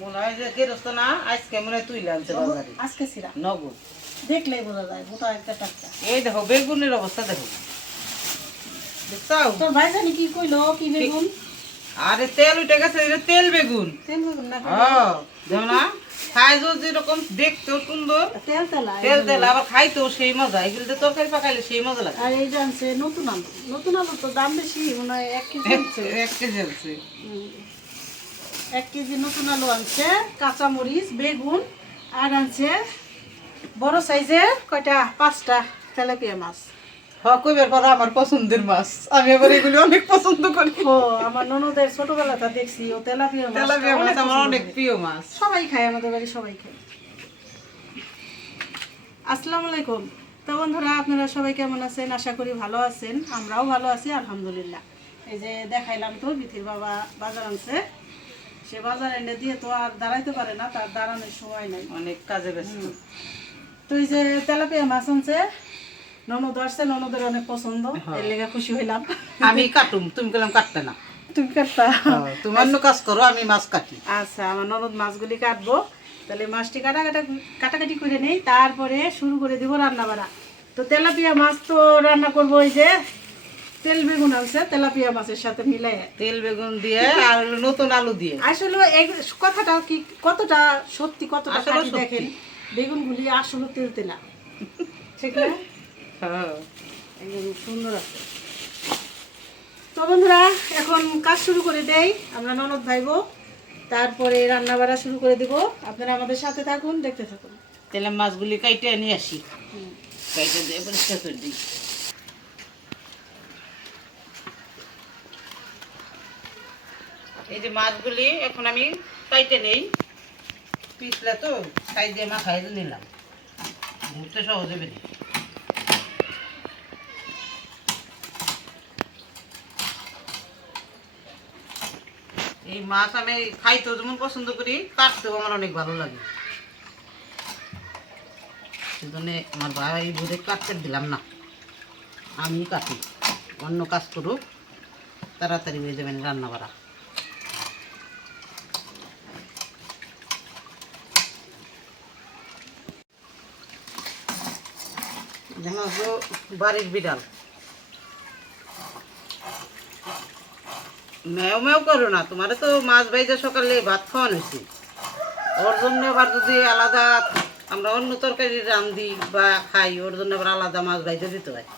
মনে হয় যে গেরস্ত না আজকে মনে হয় তুই লাগছে বাজারে আজকে ছিলা নগদ দেখলেই বোঝা যায় গোটা একটা টাটকা। এই দেখো বেগুনের অবস্থা দেখো দেখছো তোর ভাই জানি কি কইলো কি বেগুন? আরে তেল উঠে গেছে এটা তেল বেগুন। তেল বেগুন না দেখো না সাইজও যেরকম দেখতেও সুন্দর তেল তেলা তেল তেল আবার খাইতেও সেই মজা এগুলো তো তরকারি পাকাইলে সেই মজা লাগে। আর এই জানছে নতুন আলু তো দাম বেশি মনে হয় 1 কেজি আনছে। 1 কেজি আনছে 1 কেজি নতুন আলু আনছে, কাঁচা মরিচ, বেগুন আর আনছে বড় সাইজের কয়টা 5টা তেলাপিয়া মাছ। হ্যাঁ কইবার পর আমার পছন্দের মাছ আমি আবার এগুলো অনেক পছন্দ করি। ও আমার ননদের ছোটবেলাটা দেখছি ও তেলাপিয়া মাছ আমার অনেক প্রিয় মাছ, সবাই খায়, আমাদের বাড়ি সবাই খায়। আসসালামু আলাইকুম। তো বন্ধুরা আপনারা সবাই কেমন আছেন? আশা করি ভালো আছেন, আমরাও ভালো আছি আলহামদুলিল্লাহ। এই যে দেখাইলাম তো বিথির বাবা বাজার আনছে, সে বাজার এনে দিয়ে তো আর দাঁড়াইতে পারে না, তার দাঁড়ানোর সময় নাই, অনেক কাজে ব্যস্ত। তো এই যে তেলাপিয়া মাছ আনছে, ননদ আসছে, ননদের অনেক পছন্দ, এর লেগে খুশি হইলাম। আমি কাটুম, তুমি গেলাম কাটতে না, তুমি কাটতা? তুমি অন্য কাজ করো, আমি মাছ কাটি। আচ্ছা, আমার ননদ মাছগুলি কাটবো, তাহলে মাছটি কাটাকাটি করে নেই, তারপরে শুরু করে দিব রান্না বাড়া। তো তেলাপিয়া মাছ তো রান্না করবো এই যে তেল বেগুন আনছে তেলাপিয়া মাছের সাথে মিলাই, তেল বেগুন দিয়ে আর নতুন আলু দিয়ে। আসলে এই কথাটা কি কতটা সত্যি কতটা খাঁটি দেখেন, বেগুনগুলি আসলে তেল তেলা, ঠিক না? একদম সুন্দর আছে। তো বন্ধুরা এখন কাজ শুরু করে দেই, আমরা ননদ ভাইবো, তারপরে রান্না বাড়া শুরু করে দিব। আপনারা আমাদের সাথে থাকুন, দেখতে থাকুন। তাহলে মাছগুলি কাইটে নিয়ে আসি, কাইটে দিয়ে পরিষ্কার করে দিই। এই যে মাছগুলি এখন আমি কাইটে নেই, পিছলে তো সাইড দিয়ে মাখাই নিলাম, ঘুরতে সহজ হবে। এই মাছ আমি খাইতেও যেমন পছন্দ করি, কাটতেও আমার অনেক ভালো লাগে, সেজন্য আমার ভাই বোধে কাটতে দিলাম না, আমি কাটি, অন্য কাজ করুক, তাড়াতাড়ি হয়ে যাবেন রান্না বাড়া। যেমন বাড়ির বিড়াল মেও মেও করো না, তোমার তো মাছ ভাইজা সকালে ভাত খাওয়ানো হয়েছে, ওর জন্য আবার যদি আলাদা আমরা অন্য তরকারি রান্ধি বা খাই, ওর জন্য আবার আলাদা মাছ ভাইজা দিতে হয়।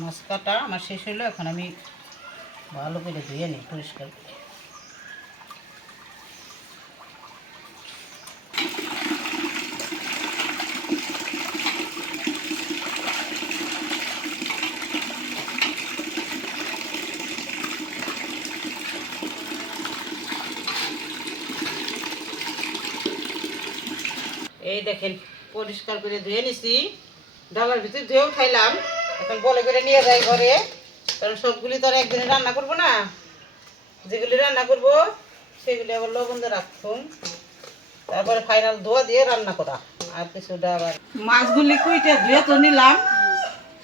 মাছ কাটা আমার শেষ হলো, এখন আমি ভালো করে ধুয়ে নিই পরিষ্কার করে। এই দেখেন পরিষ্কার করে ধুয়ে নিছি, ডালার ভিতরে ধুয়েও খাইলাম, এখন বলে করে নিয়ে যাই ঘরে, কারণ সবগুলি তো আর একদিনে রান্না করবো না, যেগুলি রান্না করবো সেগুলি আবার লবণ দিয়ে রাখুন, তারপরে ফাইনাল ধোয়া দিয়ে রান্না করা। আর কিছুটা আবার মাছগুলি কুইটে ধুয়ে তো নিলাম,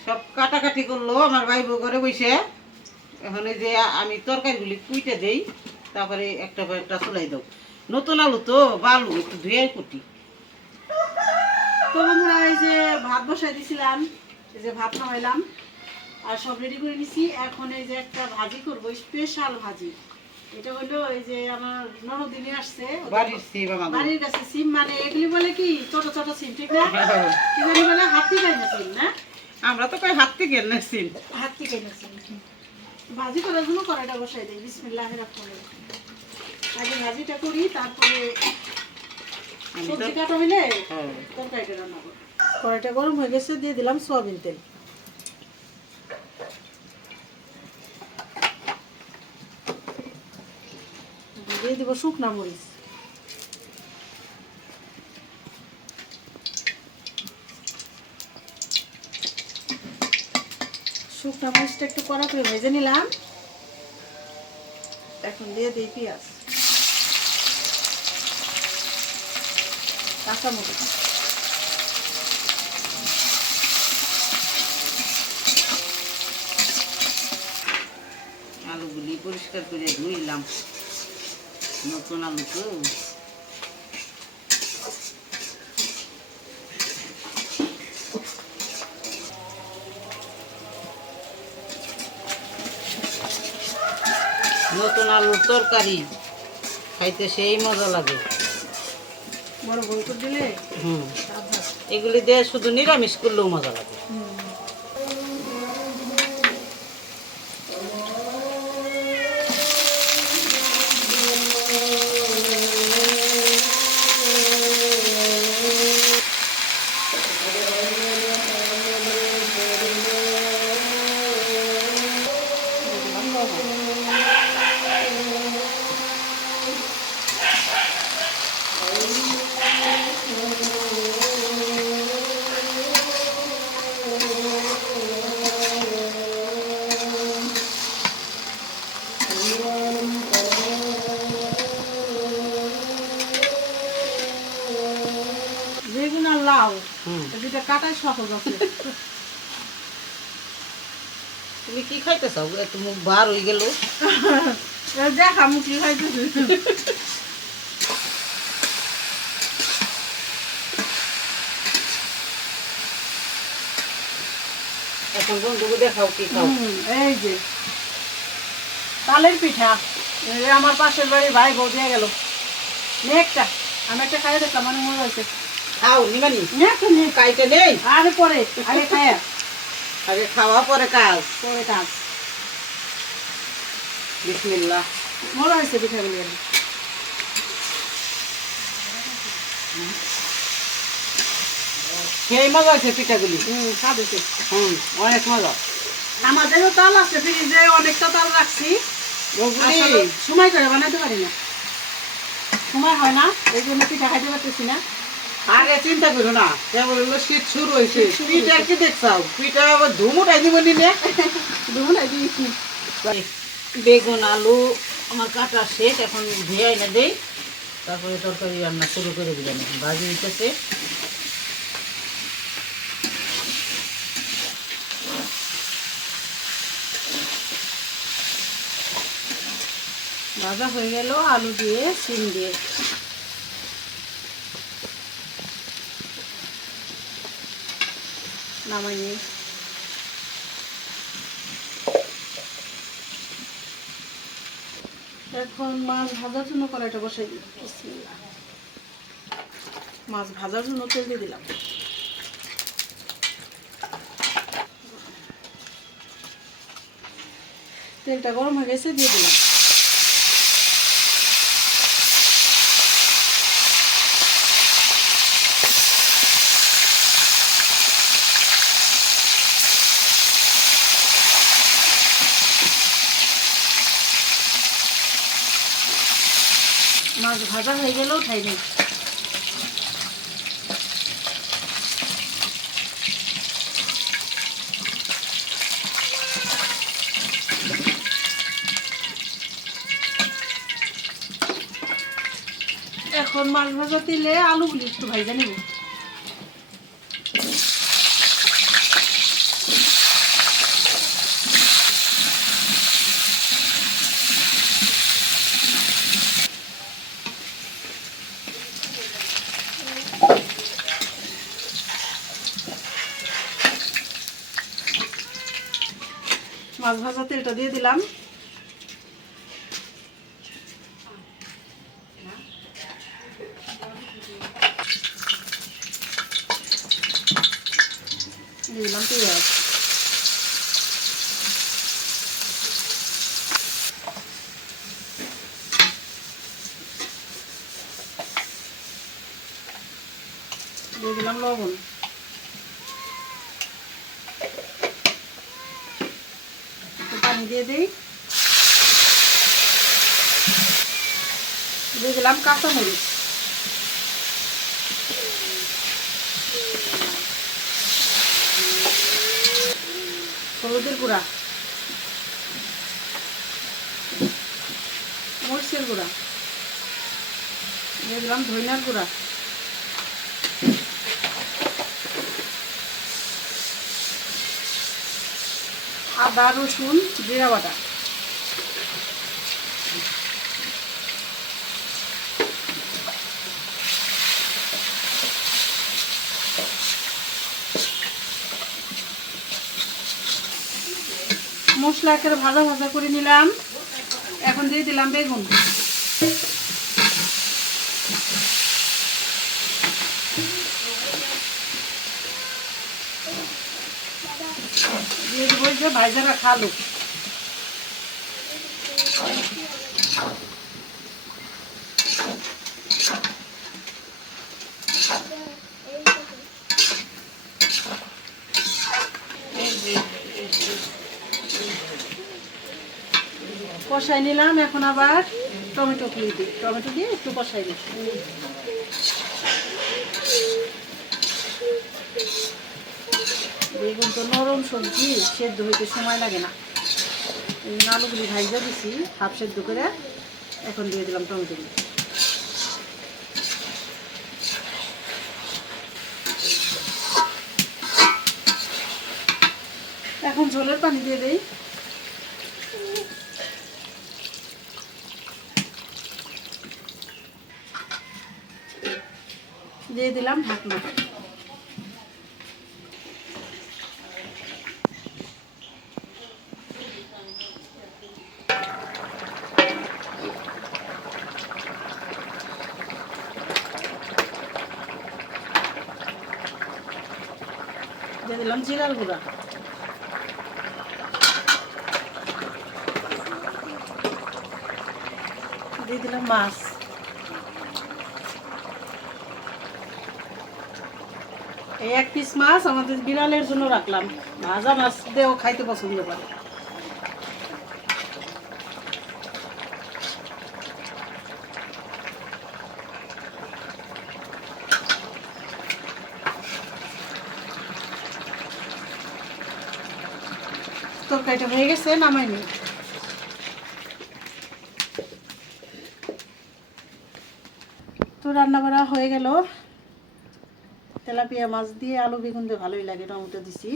সব কাটাকাটি করলো আমার ভাই বউ ঘরে বসে, এখন এই যে আমি তরকারিগুলি কুইটে দেই, তারপরে একটা পর একটা চুলাই দাও, নতুন আলু তো বালু একটু ধুয়ে কুটি। তো বন্ধুরা এই যে ভাত বসাই দিছিলাম, এই যে ভাত নামাইলাম আর সব রেডি করে নিছি। এখন এই যে একটা ভাজি করবো, স্পেশাল ভাজি। এটা হলো এই যে আমার ননদিনী আসছে বাড়ির কাছে সিম, মানে এগুলি বলে কি ছোট ছোট সিম, ঠিক না? কি জানি বলে হাতি কাইনা সিম না? আমরা তো কই হাতি কেনা সিম, হাতি কাইনা সিম। ভাজি করার জন্য কড়াইটা বসাই দিই, বিসমিল্লাহির রহমানির রহিম। আগে ভাজিটা করি, তারপরে সবজি কাটা হইলে তরকারিটা রান্না করবো। কড়াইটা গরম হয়ে গেছে, দিয়ে দিলাম সয়াবিন তেল, দিয়ে দিব শুকনা মরিচ, শুকনা মরিচটা একটু কড়া করে ভেজে নিলাম, এখন দিয়ে দিই পেঁয়াজ, কাঁচামরিচ, আলুগুলি পরিষ্কার করে ধুইলাম, নতুন আলু তো। নতুন আলুর তরকারি খাইতে সেই মজা লাগে। বড় বড় করে দিলে সাদা। এগুলি দিয়ে শুধু নিরামিষ করলেও মজা লাগে। বেগুন আর লাউ দুটা কাটাই সহজ আছে। তুমি কি খাইতে চাও? একটু মুখ বার হয়ে গেল। দেখ আমি কি খাইতেছি। এখন বন্ধুকে দেখাও কি খাও। এই যে তালের পিঠা, এই আমার পাশের বাড়ি ভাই বউ দিয়ে গেল। একটা আমি একটা খাই দেখলাম, মানে মনে হয়েছে। খাও নিমানি, একটা নে, কাইতে নেই। আরে পরে আগে খায়া, আগে খাওয়া পরে কাজ। পরে কাজ। বিসমিল্লাহ। মনে হয়েছে পিঠাগুলি। সেই মজা আছে পিঠাগুলি। খাবেছে। অনেক মজা। আমাদেরও তাল আছে ফ্রিজে, অনেকটা তাল রাখছি। ওগুলি আসলে সময় করে বানাতে পারি না, সময় হয় না, এই জন্য পিঠা খাইতে পারতেছি না। আরে চিন্তা করো না, কেবল হলো শীত শুরু হয়েছে। শীত শুরু পিঠা হয়েছে। কি দেখছাও? পিঠা আবার ধুম উঠাই দিব নিলে। দেখুন এই যে বেগুন আলু আমার কাটা শেষ, এখন ধুয়ে এনে দেই, তারপরে তরকারি রান্না শুরু করে দিলাম। এখন ভাজি দিতেছে। ভাজা হয়ে গেল আলু দিয়ে সিম দিয়ে। নামাই নিই। এখন মাছ ভাজার জন্য কড়াইটা বসাই দিই। বিসমিল্লাহ। মাছ ভাজার জন্য তেল দিয়ে দিলাম। তেলটা গরম হয়ে গেছে, দিয়ে দিলাম। মাছ ভাজা হয়ে গেলেও খাই নেই। এখন মাছ ভাজা তেলে আলুগুলি একটু ভাজা নেব। মাছ ভাজা তেলটা দিয়ে দিলাম। দিয়ে দিলাম পেঁয়াজ। দিয়ে দিলাম লবণ। একটু পানি দিয়ে দিই। দিয়ে দিলাম কাঁচামরিচ। হলুদের গুঁড়া, মরিচের গুঁড়া, দিয়ে দিলাম ধনিয়ার গুঁড়া, আদা রসুন জিরা বাটা, মশলা একেবারে ভাজা ভাজা করে নিলাম। এখন দিয়ে দিলাম বেগুন, দিয়ে দেবো যে ভাজা রাখা আলু, কষাই নিলাম। এখন আবার টমেটো দিয়ে একটু কষাই দিই। বেগুন তো নরম সবজি, সেদ্ধ হইতে সময় লাগে না, এই আলুগুলি ভাজা দিছি হাফ সেদ্ধ করে। এখন দিয়ে দিলাম টমেটোগুলি। এখন ঝোলের পানি দিয়ে দেই। দিয়ে দিলাম ঢাকনা। দিয়ে দিলাম জিরার গুঁড়া, দিয়ে দিলাম মাছ, এই এক পিস মাছ আমাদের বিড়ালের জন্য রাখলাম, ভাজা মাছ দিয়েও খাইতে পছন্দ করে। তরকারিটা হয়ে গেছে, নামাই নি। তো রান্না করা হয়ে গেল। তেলাপিয়া মাছ দিয়ে আলু বেগুন দিয়ে ভালোই লাগে, টমেটো দিছি।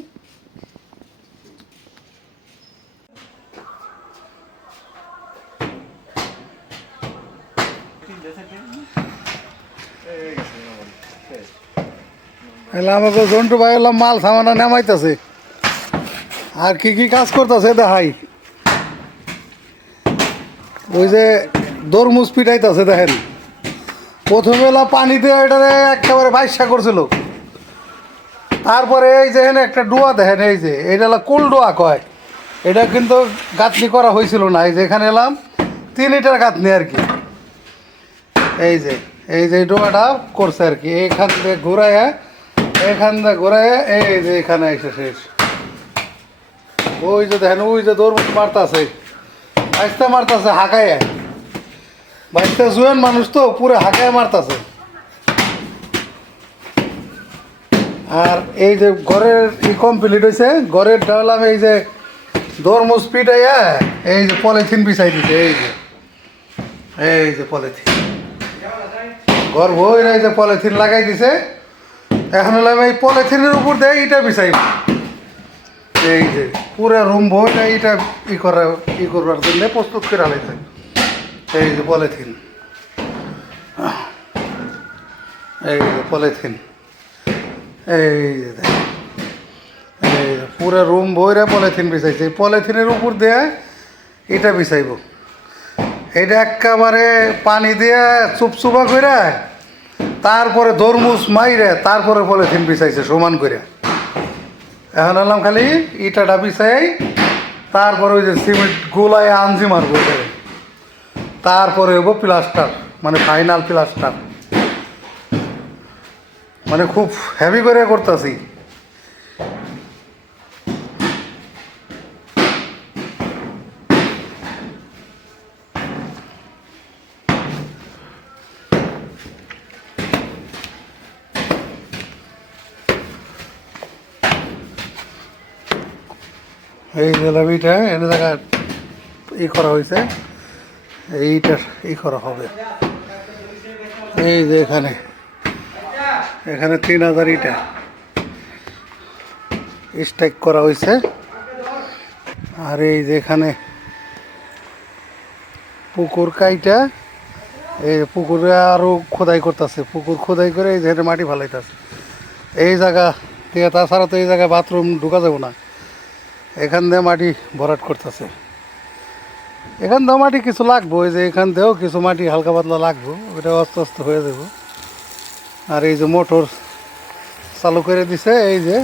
আমাকে জন্টু ভাই হলাম মাল সামানা নামাইতেছে, আর কি কি কাজ করতেছে দেখাই। ওই যে দরমুজ পিটাইতেছে দেখেন। প্রথমে হলো পানিতে এটারে একেবারে বাইশা করছিল, তারপরে এই যে এখানে একটা ডোয়া দেখেন, এই যে এটা হলো কুল ডোয়া কয়, এটা কিন্তু গাঁথনি করা হয়েছিল না। এই যে এখানে এলাম 3 লিটার গাঁথনি আর কি। এই যে ডোয়াটা করছে আর কি, এইখান থেকে ঘুরাইয়া এই যে এখানে এসে শেষ। ওই যে দেখেন, ওই যে দৌড় মারতাছে, মারতাছে হাঁকায়, বাইশটা জুয়ান মানুষ তো পুরো হাঁকায় মারতাছে। আর এই যে ঘরের কমপ্লিট হয়েছে, ঘরের ডালাম এই যে দরমুজ পিটাইয়া এই যে পলিথিন বিছাই দিছে। এই যে পলিথিন ঘর বই এই যে পলিথিন লাগাই দিছে। এখন হলাম এই পলিথিনের উপর দিয়ে ইটা বিছাইব। এই যে পুরা রুম বই ইটা করবার জন্য প্রস্তুত করে আলাইছে। এই যে পলিথিন, এই যে পলিথিন, এই যে পুরা রুম বইরা পলিথিন বিছাইছে। এই পলিথিনের উপর দিয়ে এটা বিছাইব। এটা একেবারে পানি দিয়ে চুপচুপা করে, তারপরে তরমুজ মাইরে তারপরে পলিথিন বিছাইছে সমান করে। এখন এলাম খালি ইটাটা বিছাই, তারপরে ওই যে সিমেন্ট গোলায় আনজি মারবো এটারে, তারপরে হবো প্লাস্টার, মানে ফাইনাল প্লাস্টার। মানে খুব হেভি করে করতেছি। এই জেলাপিটা এনে দেখা করা হয়েছে। এইটার করা হবে। এই যে এখানে এখানে 3000 ইটা স্ট্যাক করা হয়েছে। আর এই যে এখানে পুকুর কাইটা এই পুকুরে আরো খোদাই করতেছে, পুকুর খোদাই করে এই যে মাটি ফালাইতেছে এই জায়গা থেকে। তাছাড়া তো এই জায়গায় বাথরুম ঢুকা যাবো না, এখান দিয়ে মাটি ভরাট করতেছে। এখান দিয়েও মাটি কিছু লাগবো, এই যে এখান দিয়েও কিছু মাটি হালকা পাতলা লাগবো, ওটা আস্তে আস্তে হয়ে যাব। আর এই যে মোটর চালু করে দিছে, এই যে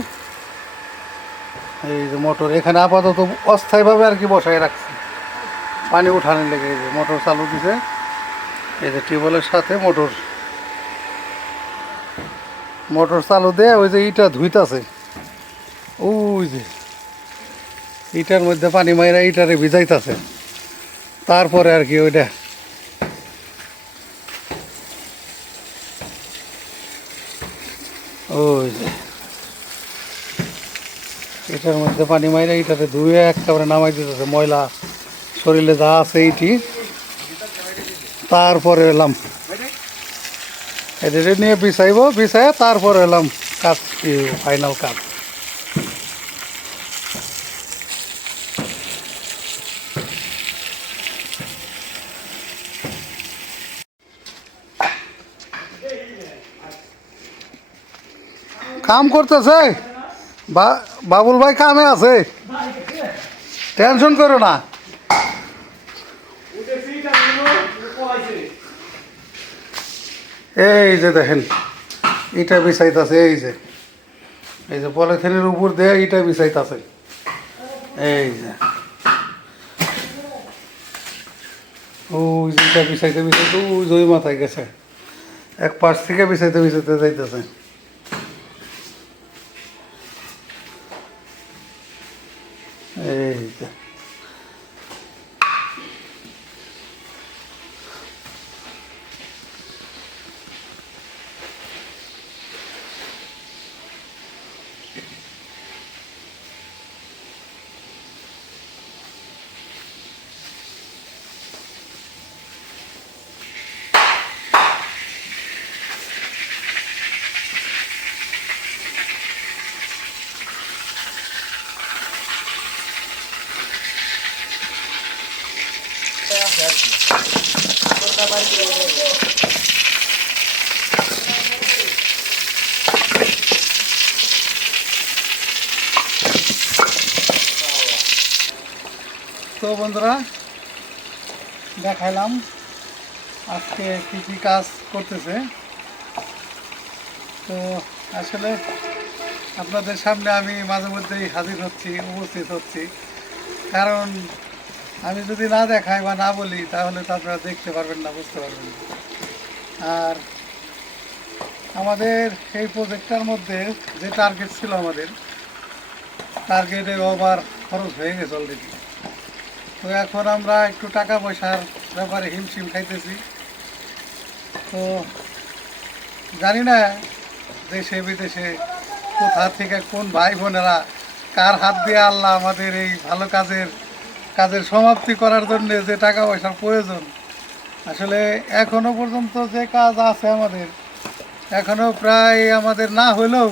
মোটর এখানে আপাতত অস্থায়ীভাবে আর কি বসায় রাখছে পানি উঠানোর লেগে। এই যে মোটর চালু দিছে, এই যে টিউবওয়েলের সাথে মোটর চালু দিয়ে ওই যে ইটা ধুইতাছে, ওই যে ইটার মধ্যে পানি মাইরা ইটারে ভিজাইতেছে, তারপরে আর কি ওইটা ওই যে এটার মধ্যে পানি মাইরা ইটারে ধুয়ে একেবারে নামাই দিতেছে ময়লা শরীরে যা আছে এইটি। তারপরে এলাম এটা নিয়ে বিছাই তারপরে এলাম কাজ, ফাইনাল কাজ। কাম করতেছে বাবুল ভাই, কামে আছে, টেনশন করো না। এই যে দেখেন ইটা বিছাইতেছে, এই যে পলিথিনের উপর দিয়ে ইটা বিছাইতেছে, এই যে ওই যে ইটা বিছাইতে ওই যে মাথায় গেছে, এক পাশ থেকে বিছাইতে যাইতেছে। এই যে তো বন্ধুরা দেখাইলাম আজকে কী কী কাজ করতেছে। তো আসলে আপনাদের সামনে আমি মাঝে মধ্যেই হাজির হচ্ছি, উপস্থিত হচ্ছি, কারণ আমি যদি না দেখাই বা না বলি তাহলে তো আপনারা দেখতে পারবেন না, বুঝতে পারবেন না। আর আমাদের এই প্রজেক্টটার মধ্যে যে টার্গেট ছিল, আমাদের টার্গেটের ওভার খরচ হয়ে গেছে অলরেডি। তো এখন আমরা একটু টাকা পয়সার ব্যাপারে হিমশিম খাইতেছি। তো জানি না দেশে বিদেশে কোথা থেকে কোন ভাই বোনেরা কার হাত দিয়ে আল্লাহ আমাদের এই ভালো কাজের সমাপ্তি করার জন্য যে টাকা পয়সার প্রয়োজন, আসলে এখনো পর্যন্ত যে কাজ আছে আমাদের, এখনো প্রায় আমাদের না হলেও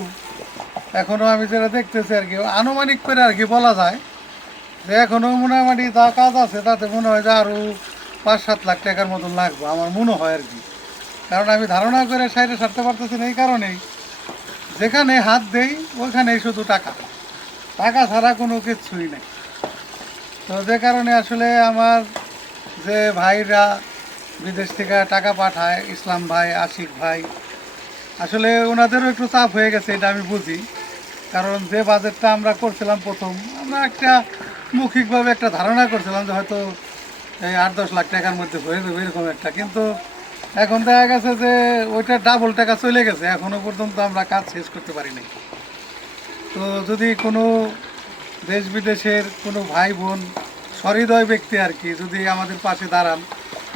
এখনো আমি যেটা দেখতেছি আর কি আনুমানিক করে আর কি বলা যায় যে এখনো মোটামুটি যা কাজ আছে তাতে মনে হয় যে আরও 5-7 লাখ টাকার মতন লাগবে আমার মনে হয় আর কি। কারণ আমি ধারণা করে সাইডে সারতে পারতেছি না, এই কারণেই যেখানে হাত দেই ওইখানেই শুধু টাকা ছাড়া কোনো কিছুই নেই। তো যে কারণে আসলে আমার যে ভাইরা বিদেশ থেকে টাকা পাঠায়, ইসলাম ভাই, আশিক ভাই, আসলে ওনাদেরও একটু চাপ হয়ে গেছে, এটা আমি বুঝি। কারণ যে বাজেটটা আমরা করছিলাম প্রথম, আমরা একটা মৌখিকভাবে একটা ধারণা করছিলাম যে হয়তো এই 8-10 লাখ টাকার মধ্যে হয়ে যাবে এরকম একটা, কিন্তু এখন দেখা গেছে যে ওইটা ডাবল টাকা চলে গেছে, এখনও পর্যন্ত আমরা কাজ শেষ করতে পারি নাই। তো যদি কোনো দেশ বিদেশের কোনো ভাই বোন সহৃদয় ব্যক্তি আর কি যদি আমাদের পাশে দাঁড়ান,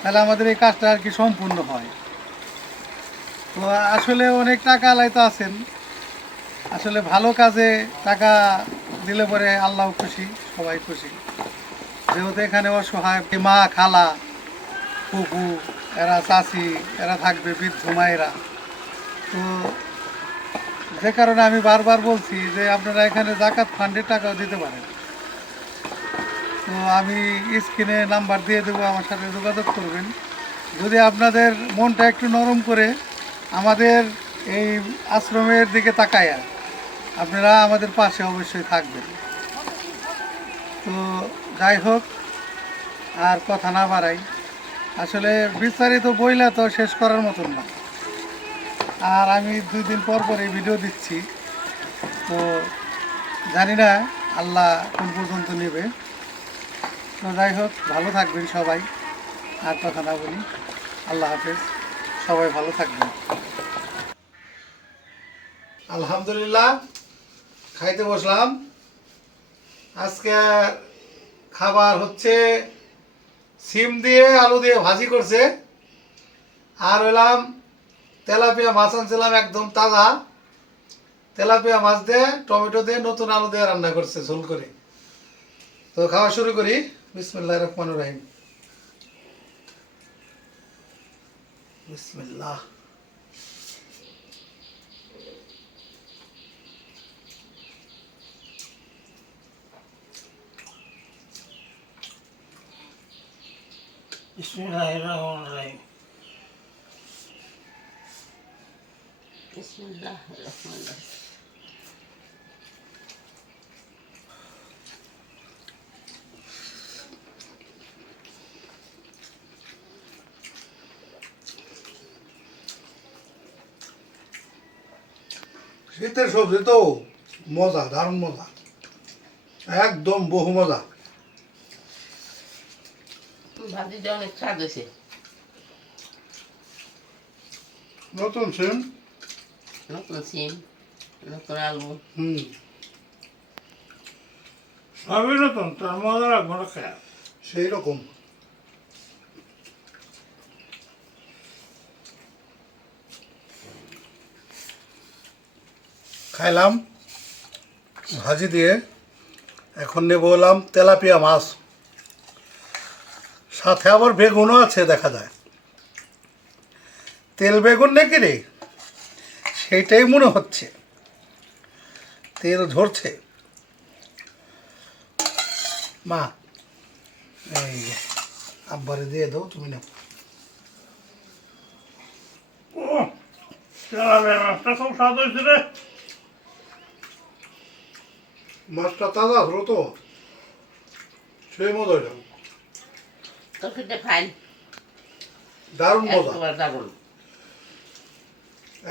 তাহলে আমাদের এই কাজটা আর কি সম্পূর্ণ হয়। তো আসলে অনেক টাকা আলাইতে আছেন, আসলে ভালো কাজে টাকা দিলে পরে আল্লাহ খুশি, সবাই খুশি। যেহেতু এখানে অসহায় মা, খালা, ফুফু, এরা চাচি, এরা থাকবে বৃদ্ধ মায়েরা। তো যে কারণে আমি বারবার বলছি যে আপনারা এখানে জাকাত ফান্ডের টাকাও দিতে পারেন। তো আমি স্ক্রিনে নাম্বার দিয়ে দেবো, আমার সাথে যোগাযোগ করবেন। যদি আপনাদের মনটা একটু নরম করে আমাদের এই আশ্রমের দিকে তাকায়া আপনারা আমাদের পাশে অবশ্যই থাকবেন। তো যাই হোক, আর কথা না বাড়াই, আসলে বিস্তারিত বইলা তো শেষ করার মতন না। আর আমি 2 দিন পর পর এই ভিডিও দিচ্ছি, তো জানি না আল্লাহ কোন পর্যন্ত নেবে। তো যাই হোক, ভালো থাকবেন সবাই, আর কথা না বলি। আল্লাহ হাফেজ, সবাই ভালো থাকবেন। আলহামদুলিল্লাহ, খাইতে বসলাম। আজকে খাবার হচ্ছে সিম দিয়ে আলু দিয়ে ভাজি করছে, আর হইলাম তেলাপিয়া মাছ আনছিলাম একদম তাজা। তেলাপিয়া মাছ দিয়ে টমেটো দিয়ে নতুন আলু দিয়ে রান্না করছে ঝোল করে। তো খাওয়া শুরু করি। বিসমিল্লাহির রহমানির রহিম। বিসমিল্লাহ। বিসমিল্লাহির রহমানির রহিম। বিসমিল্লাহির রহমানির রহিম। শীতের সবজি তো মজা, দারুণ মজা, একদম বহু মজা। ভাজিটা অনেক স্বাদ হয়েছে। নতুন সিম, নতুন সিম, নতুন আলু। সবই নতুন, তার মজা লাগবে না খায় সেই রকম। খাইলাম ভাজি দিয়ে। এখন নেব হলাম তেলাপিয়া মাছ, সাথে আবার বেগুনও আছে দেখা যায়। তেল বেগুন নাকি রে, সেইটাই মনে হচ্ছে, তেল ঝরছে। মা, এই যে আব্বারে দিয়ে দাও, তুমি নাও। মাছটা খুব স্বাদ হয়েছে রে। মাছটা তাজা হলো তো, সেই মজা হইল। তরকারিটা ফাইন, দারুণ মজা, একবার দারুণ।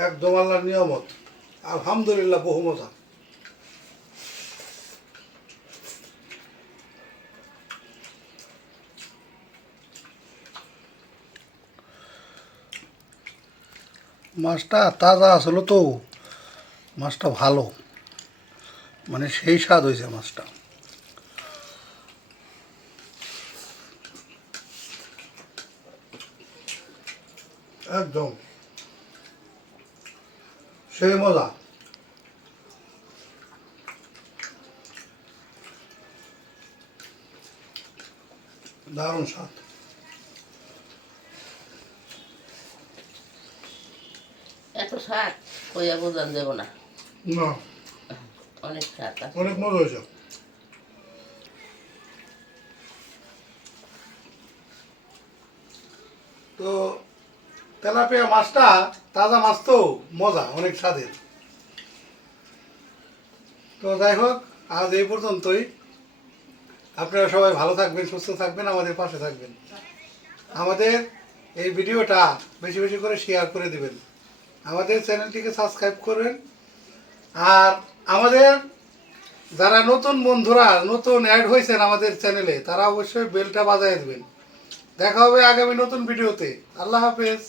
একদম আল্লাহর নিয়ামত। আলহামদুলিল্লাহ, বহু মজা। মাছটা তাজা আসলো তো, মাছটা ভালো, মানে সেই স্বাদ হয়েছে মাছটা। একদম সেই মজা। দারুণ স্বাদ। এত স্বাদ কইয়া বোঝান যাব না, না, অনেক স্বাদ আছে। অনেক মজা হয়েছে। তো তেলাপিয়া মাছটা তাজা মাছ তো, মজা অনেক স্বাদের। তো যাই হোক, আজ এই পর্যন্তই। আপনারা সবাই ভালো থাকবেন, সুস্থ থাকবেন, আমাদের পাশে থাকবেন। আমাদের এই ভিডিওটা বেশি বেশি করে শেয়ার করে দিবেন, আমাদের চ্যানেলটিকে সাবস্ক্রাইব করবেন। আর আমাদের যারা নতুন বন্ধুরা নতুন অ্যাড হয়েছেন আমাদের চ্যানেলে, তারা অবশ্যই বেলটা বাজায় দেবেন। দেখা হবে আগামী নতুন ভিডিওতে। আল্লাহ হাফেজ।